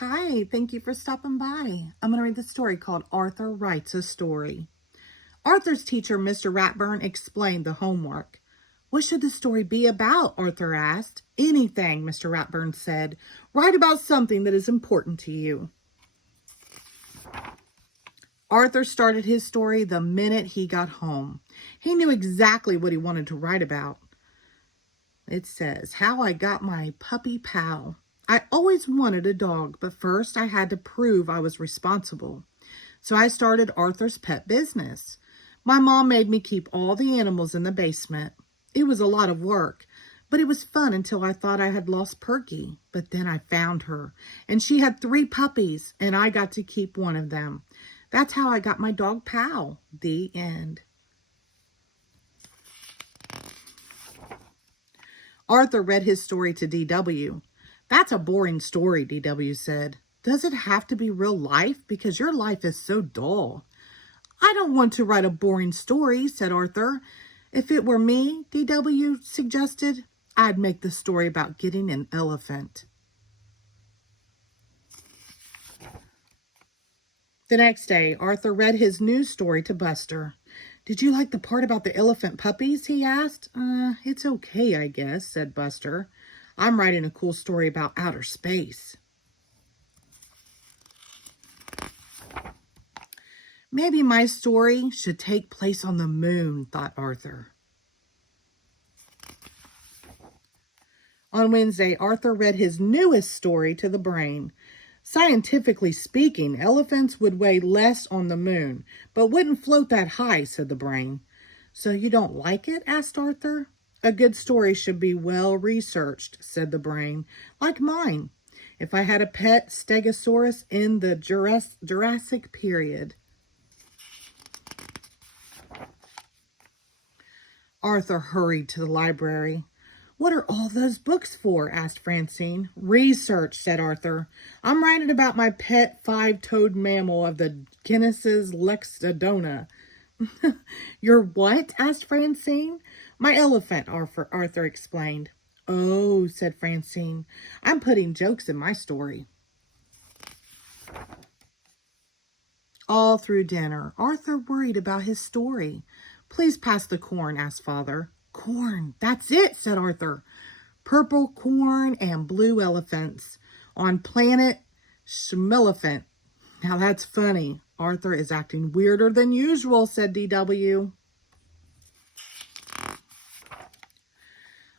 Hi, thank you for stopping by. I'm going to read the story called Arthur Writes a Story. Arthur's teacher, Mr. Ratburn, explained the homework. What should the story be about? Arthur asked. Anything, Mr. Ratburn said. Write about something that is important to you. Arthur started his story the minute he got home. He knew exactly what he wanted to write about. It says, How I Got My Puppy Pal. I always wanted a dog, but first I had to prove I was responsible. So I started Arthur's pet business. My mom made me keep all the animals in the basement. It was a lot of work, but it was fun until I thought I had lost Perky. But then I found her, and she had 3 puppies, and I got to keep one of them. That's how I got my dog Pal. The end. Arthur read his story to D.W. That's a boring story, D.W. said. Does it have to be real life? Because your life is so dull. I don't want to write a boring story, said Arthur. If it were me, D.W. suggested, I'd make the story about getting an elephant. The next day, Arthur read his news story to Buster. Did you like the part about the elephant puppies? He asked. It's okay, I guess, said Buster. I'm writing a cool story about outer space. Maybe my story should take place on the moon, thought Arthur. On Wednesday, Arthur read his newest story to the brain. Scientifically speaking, elephants would weigh less on the moon, but wouldn't float that high, said the brain. So you don't like it? Asked Arthur. A good story should be well researched, said the brain, like mine. If I had a pet stegosaurus in the Jurassic period. Arthur hurried to the library. What are all those books for? Asked Francine. Research, said Arthur. I'm writing about my pet 5-toed mammal of the genus Loxodon. Your what? Asked Francine. My elephant, Arthur explained. Oh, said Francine. I'm putting jokes in my story. All through dinner, Arthur worried about his story. Please pass the corn, asked Father. Corn, that's it, said Arthur. Purple corn and blue elephants on planet Schmelephant. Now that's funny. Arthur is acting weirder than usual, said D.W.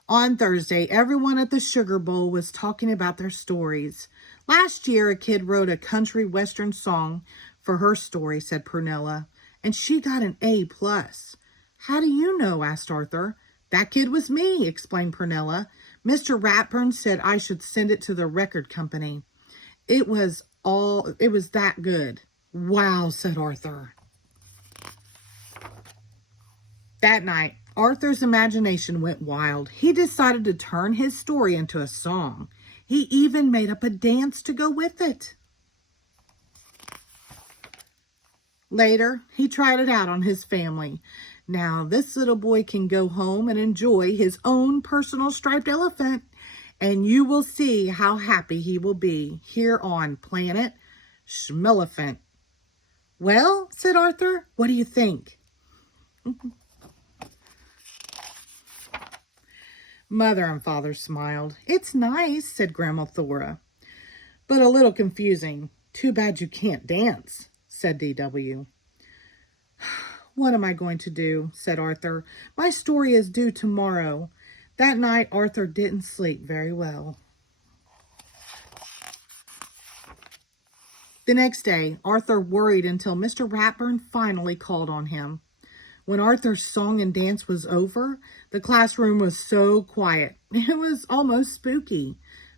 On Thursday, everyone at the Sugar Bowl was talking about their stories. Last year, a kid wrote a country western song for her story, said Pernilla, and she got an A+. How do you know? Asked Arthur. That kid was me, explained Pernilla. Mr. Ratburn said I should send it to the record company. It was that good. Wow, said Arthur. That night, Arthur's imagination went wild. He decided to turn his story into a song. He even made up a dance to go with it. Later, he tried it out on his family. Now, this little boy can go home and enjoy his own personal striped elephant, and you will see how happy he will be here on planet Schmelephant. Well, said Arthur, what do you think? Mother and Father smiled. It's nice, said Grandma Thora, but a little confusing. Too bad you can't dance, said D.W. What am I going to do? Said Arthur. My story is due tomorrow. That night, Arthur didn't sleep very well. The next day, Arthur worried until Mr. Ratburn finally called on him. When Arthur's song and dance was over, the classroom was so quiet. It was almost spooky.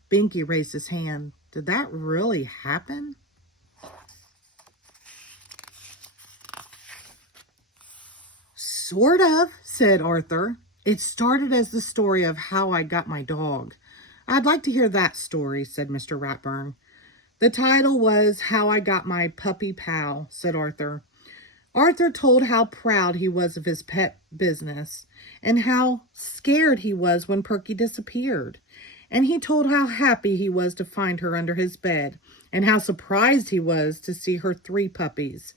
Binky raised his hand. Did that really happen? Sort of, said Arthur. It started as the story of how I got my dog. I'd like to hear that story, said Mr. Ratburn. The title was How I Got My Puppy Pal, said Arthur. Arthur told how proud he was of his pet business and how scared he was when Perky disappeared. and he told how happy he was to find her under his bed, and how surprised he was to see her 3 puppies.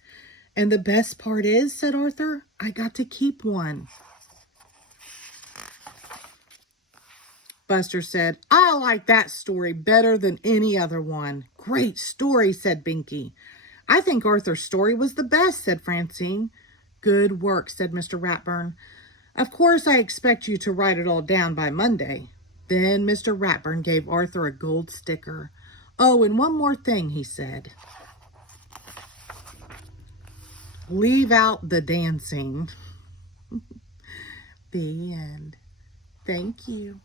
"And the best part is," said Arthur, "I got to keep one." Buster said, "I like that story better than any other one." "Great story," said Binky. "I think Arthur's story was the best," said Francine. "Good work," said Mr. Ratburn. "Of course, I expect you to write it all down by Monday." Then Mr. Ratburn gave Arthur a gold sticker. "Oh, and one more thing," he said. "Leave out the dancing." The end. Thank you.